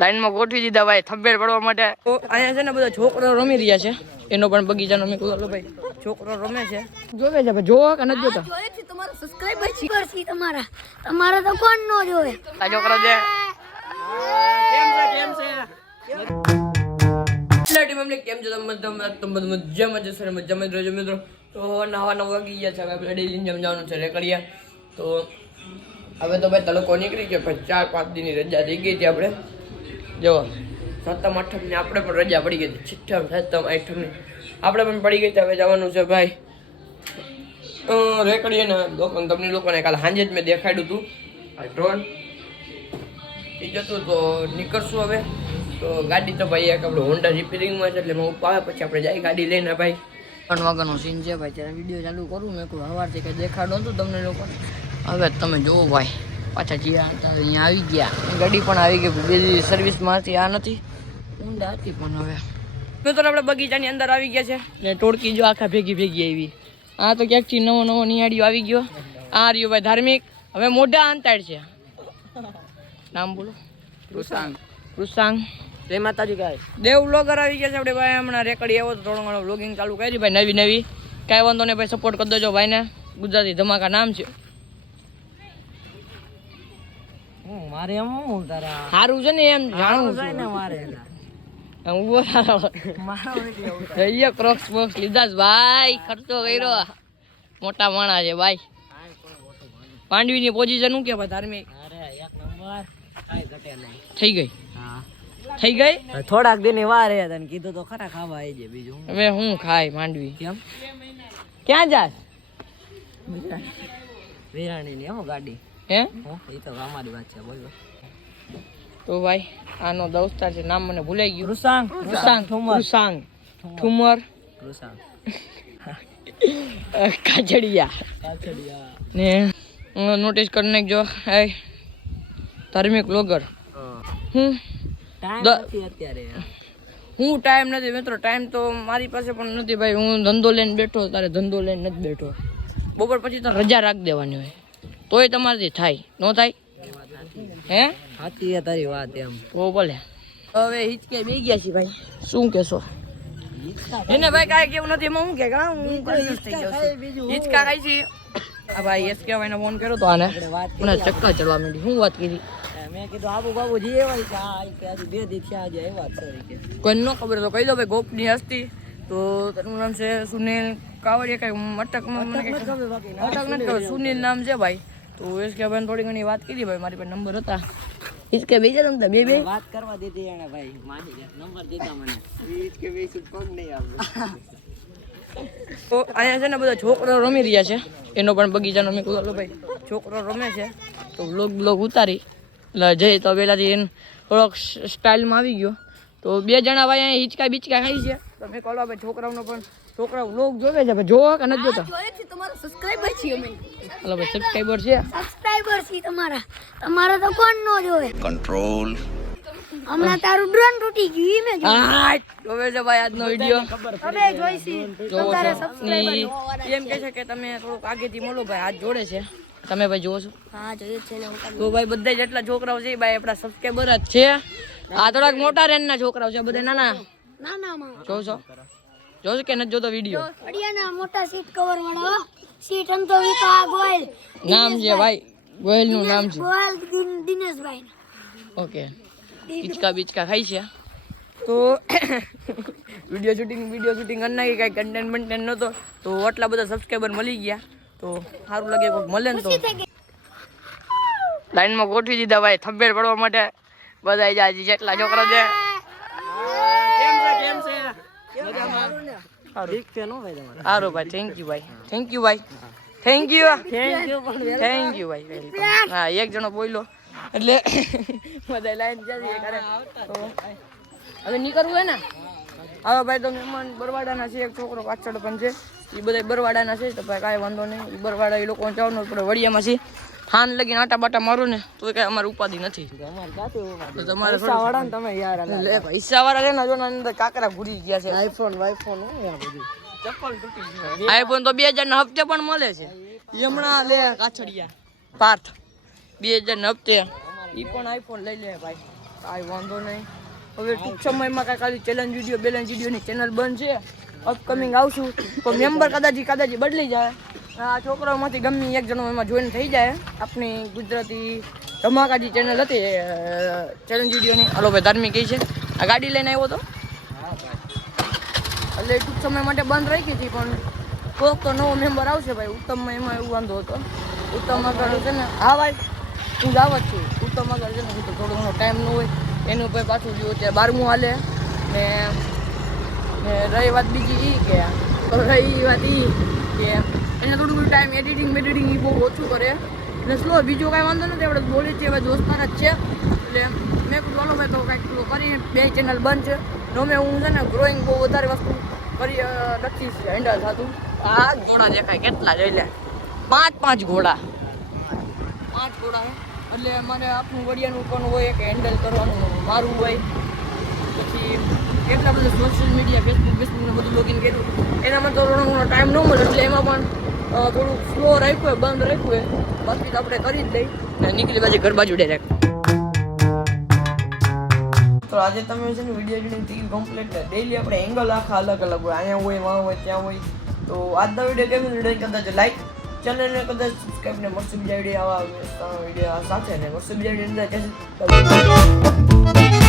લાઈનમાં ગોઠવી દીધા ભાઈ થબ્બેર પડવા માટે. અહીંયા છે ને બધા છોકરો રમી રહ્યા છે. એનો પણ બગીચાનો મેં કીધું ભાઈ છોકરો રમે છે. જોવે છે જોવો કે નથી જોતા? જોયે તમારા સબસ્ક્રાઇબર છે. તમારા. તમારા તો કોણ નો જોવે? આ છોકરો છે. કેમ છે કેમ છે? એટલા ટીમ અમને કેમ છે તમે તમે તમે મજામાં જશો મજામાં જ રહેજો મિત્રો. તો નવા નવા વાગી ગયા છે હવે આપણે ડેલી જેમ છે રેકડિયા તો હવે તો ભાઈ તડકો નીકળી ગયો પણ ચાર પાંચ દિનની રજા થઈ ગઈ હતી આપણે. જો સત્તમ અઠમની આપણે પણ રજા પડી ગઈ હતી. છઠ્ઠમ સત્તમ આઠમની આપણે પણ પડી ગઈ હવે જવાનું છે ભાઈ રેકડીએ ને લોકો તમને લોકોને કાલે સાંજે જ મેં દેખાડ્યું હતું. ડ્રોન એ જતું તો નીકળશું હવે. તો ગાડી તો ભાઈ એક આપણે હોન્ડા રિપેરિંગમાં છે, એટલે હું આવે. પછી આપણે જાય ગાડી લઈને ભાઈ. ત્રણ વાગ્યાનો સીન છે ભાઈ. ત્યારે વીડિયો ચાલુ કરું. મેં કોઈ સવારથી કંઈ દેખાડો હતું તમને લોકોને. હવે તમે જુઓ ભાઈ. પાછા જ્યાં હતા અહીંયા આવી ગયા. ગાડી પણ આવી ગઈ. બીજી સર્વિસમાંથી આ નથી. ઊંડા હતી પણ હવે. મિત્રો આપણે બગીચાની અંદર આવી ગયા છે. ને ટોળકી જો આખા ભેગી ભેગી આવી. આ તો ક્યાંકથી નવો નવો નિયાળીઓ આવી ગયો. આ રહ્યો ભાઈ ધાર્મિક. હવે મોઢા અંતાડ છે. નામ બોલો. કૃષાંગ. કૃષાંગ. જય માતાજી ગાય. દેવ વ્લોગર આવી ગયા છે આપણે ભાઈ. હમણાં રેકડી આવ્યો તો થોડો ઘણો વ્લોગિંગ ચાલુ કરી ભાઈ. નવી નવી. કાંઈ વાંધો નહીં ભાઈ સપોર્ટ કરી દેજો ભાઈને. ગુજરાતી ધમાકા નામ છે. મારે એમ હું તારા સારું છે ને એમ જાણવું ને છું મારે ઊભો થયો ક્રોક્સ બોક્સ લીધા છે. ભાઈ ખર્ચો કર્યો. મોટા માણા છે ભાઈ. માંડવીની પોઝિશન શું કે ભાઈ ધાર્મિક? અરે એક નંબર. કાંઈ ઘટે નહીં. થઈ ગઈ? હા. થઈ ગઈ? થોડાક દિન વાર હે તને કીધું તો ખરા ખાવા આવી જાય બીજું. હવે હું ખાય માંડવી? કેમ? ક્યાં જાસ વિરાણી. ની એમ ગાડી. હે? એ તો અમારી વાત છે બોલો. તો ભાઈ આનો દોસ્તાર છે નામ મને ભૂલાઈ ગયું. રુસાંગ રુસાંગ ઠુમર. રુસાંગ ઠુમર. કૃષાંગ અ, કાચડિયા ને નોટિસ કરી નાખજો. હાય ધાર્મિક લોગર હું. અત્યારે. હું ટાઈમ નથી મિત્રો. ટાઈમ તો મારી પાસે પણ નથી ભાઈ. હું ધંધો લઈને બેઠો તારે ધંધો લઈને નથી બેઠો. બપોર પછી તો રજા રાખી દેવાની હોય. તોય તમારાથી થાય. ન થાય? હે? સાચી હે તારી વાત એમ. ઓ ભલે. હવે હિચકે બે ગયા છે ભાઈ. શું કેશો એને ભાઈ કાંઈ કેવું નથી એમાં હું કે કાં હું confuse થઈ ગયો છું. હિચકા ખાઈ છે આ ભાઈ એસ કહેવાયને ફોન કર્યો તો આને. વાત મને ચક્કર ચડવા માંડી. શું વાત કીધી મેં કીધું આબુ બાબુ જી એવાય કે આ કે આજે બે દી થયા આજે એવા જ સોરી કે. કોઈ ન ખબર તો કહી દો ભાઈ ગોપની હસ્તી. તો તારું નામ છે સુનિલ કાવડિયા કઈ મટકમાં મને કઈ ખબર બાકી અટક નથી ખબર. સુનિલ નામ છે ભાઈ. તો એસ કે ભાઈ થોડી ઘણી વાત કરી ભાઈ મારી પાસે નંબર હતા. ઈજ કે બીજા રમતા બે બે. વાત કરવા દીધી એને ભાઈ માની નંબર દીધા મને. ઈ કે બે શું કોણ નહીં આવે. તો અહીંયા છે ને બધા છોકરો રમી રહ્યા છે. એનો પણ બગીચાનો મેં કીધું ભાઈ. છોકરો રમે છે. તો બ્લોગ બ્લોગ ઉતારી. એટલે જઈ તો પહેલાંથી એને થોડોક સ્ટાઇલમાં આવી ગયો. તો બે જણા ભાઈ અહીંયા હિંચકા બીચકા ખાઈ છે. તો મેં કહો ભાઈ છોકરાઓનો પણ છોકરાઓ બ્લોગ જોવે છે ભાઈ જોવો કે નથી જોતા? જોયે છે. તમારા સબસ્ક્રાઇબર છે અમે. હલો ભાઈ સબસ્ક્રાઈબર છે? સબસ્ક્રાઇબર છે તમારા. તમારા તો કોણ નો જોવે? કંટ્રોલ હમણાં તારું ડ્રોન તૂટી ગયું મેં જોયું. હા જોવે છે ભાઈ આજનો વિડિયો અમે જોઈશી તમારા સબસ્ક્રાઇબર એમ કહે છે કે તમે થોડુંક આગેથી બોલો ભાઈ હાથ જોડે છે. તમે ભાઈ જોવો છો? હા જોઈએ છે ને હું તો ભાઈ બધા જેટલા છોકરાઓ છે ભાઈ આપણા સબસ્ક્રાઈબર જ છે. આ થોડાક મોટા રેન્જના છોકરાઓ છે બધા નાના? ના ના માં જોવો છો. જોશો કે નથી જોતો વીડિયો અડિયાના મોટા સીટ કવર વાળો સીટ અંતો તો વિકા ગોયલ. નામ છે ભાઈ. ગોયલનું નામ છે. ગોયલ દિનેશભાઈ. ઓકે હિચકા બીચકા ખાઈ છે? તો વીડિયો શૂટિંગ વીડિયો શૂટિંગ કરી નાખી કાંઈ કન્ટેન્ટ બન્ટેન્ટ નહોતો. તો આટલા બધા સબસ્ક્રાઈબર મળી ગયા. તો સારું લાગે કોઈક મળે ને તો. લાઈનમાં ગોઠવી દીધા ભાઈ થબ્બેર પડવા માટે. બધા જાય જેટલા છોકરા છે. કેમ છે કેમ છે? સારું ભાઈ થેન્ક યુ ભાઈ. થેન્ક યુ ભાઈ. Thank you thank you thank you ભાઈ વેલકમ. હા એક જણો બોલ્યો. એટલે બધા લાઈન જતી હવે નીકળવું હે ને? હવે ભાઈ તો મહેમાન બરવાડાના છે એક છોકરો પાછળ પણ છે. એ બધા બરવાડાના છે તો ભાઈ કાંઈ વાંધો નહીં. બરવાડા એ લોકો જવાનું પડે વડિયામાં છે. હાન લગીને આટા બાટા મારું ને તો કઈ અમારે ઉપાધિ નથી. તમારે પૈસા વાળા ને તમે યાર લે પૈસા વાળા છે ને જો ને અંદર કાકરા ઘૂરી ગયા છે. આઈફોન વાઈફોન હું યાર બધું. ચપ્પલ તૂટી ગયું આઈફોન તો બે હજાર ના હપ્તે પણ મળે છે. હમણાં લે. કાછડિયા. પાર્થ બે હજાર ના હપ્તે. ઈ પણ આઈફોન લઈ લે ભાઈ. કાંઈ વાંધો નહીં. હવે ટૂંક સમયમાં કાંઈ ખાલી ચેલેન્જ વીડિયો બેલેન્સ વિડીયોની ચેનલ બંધ છે અપકમિંગ આવશું. તો મેમ્બર કદાચ કદાચ બદલી જાય. આ છોકરાઓમાંથી ગમે એક જણો એમાં જોઈન થઈ જાય. આપણી ગુજરાતી ધમાકાજી ચેનલ હતી ચેલેન્જ વિડીયોની હાલો ભાઈ, ધાર્મિક એ છે. આ ગાડી લઈને આવ્યો તો? એટલે ટૂંક સમય માટે બંધ રાખી હતી, પણ કોક તો નવો મેમ્બર આવશે ભાઈ. ઉત્તમમાં એમાં એવું વાંધો હતો. ઉત્તમ આગળ છે ને, હા ભાઈ, હું જ આવા જ છું. ઉત્તમ આગળ છે ને તો થોડો ઘણો ટાઈમ ન હોય. એનું ભાઈ પાછું જોયું ત્યાં બારમું હાલે. ને રહી વાત બીજી એ કે, રહી વાત એ કે એને થોડું થોડું ટાઈમ એડિટિંગ મેડિટિંગ એ બહુ ઓછું કરે. ને સ્લો બીજો કાંઈ વાંધો નથી આપણે બોલી છીએ હવે દોસ્તાર જ છે. એટલે મેં કીધું ચાલો ભાઈ તો કાંઈક પેલું કરીને બે ચેનલ બંધ છે. રમે હું છે ને ગ્રોઈંગ બહુ વધારે વસ્તુ કરી નથી હેન્ડલ થતું આ ઘોડા દેખાય કેટલા જોઈ લે. પાંચ પાંચ ઘોડા. પાંચ ઘોડા એટલે મારે આપણું વડિયાનું પણ હોય કે હેન્ડલ કરવાનું મારું હોય. પછી એટલા બધા સોશિયલ મીડિયા ફેસબુક ફેસબુકને બધું લોગિન કર્યું. એનામાં તો ઘણો ટાઈમ ન મળે એટલે એમાં પણ થોડું સ્લો રાખ્યું હોય બંધ રાખ્યું હોય બાકી તો આપણે કરી જ દઈએ. ને નીકળી બાજુ ઘર બાજુ ડાયરેક્ટ તો આજે તમે છે ને વીડિયો જોઈને ટીવી કમ્પ્લીટ ને ડેલી આપણે એંગલ આખા અલગ અલગ હોય. અહીંયા હોય વાં હોય ત્યાં હોય. તો આજનો વીડિયો કેમ વીડિયો કદાચ લાઈક ચેનલને કદાચ સબસ્ક્રાઈબ ને મળશે બીજા વીડિયો આવા વીડિયો સાથે ને મળશે બીજા વીડિયો અંદર.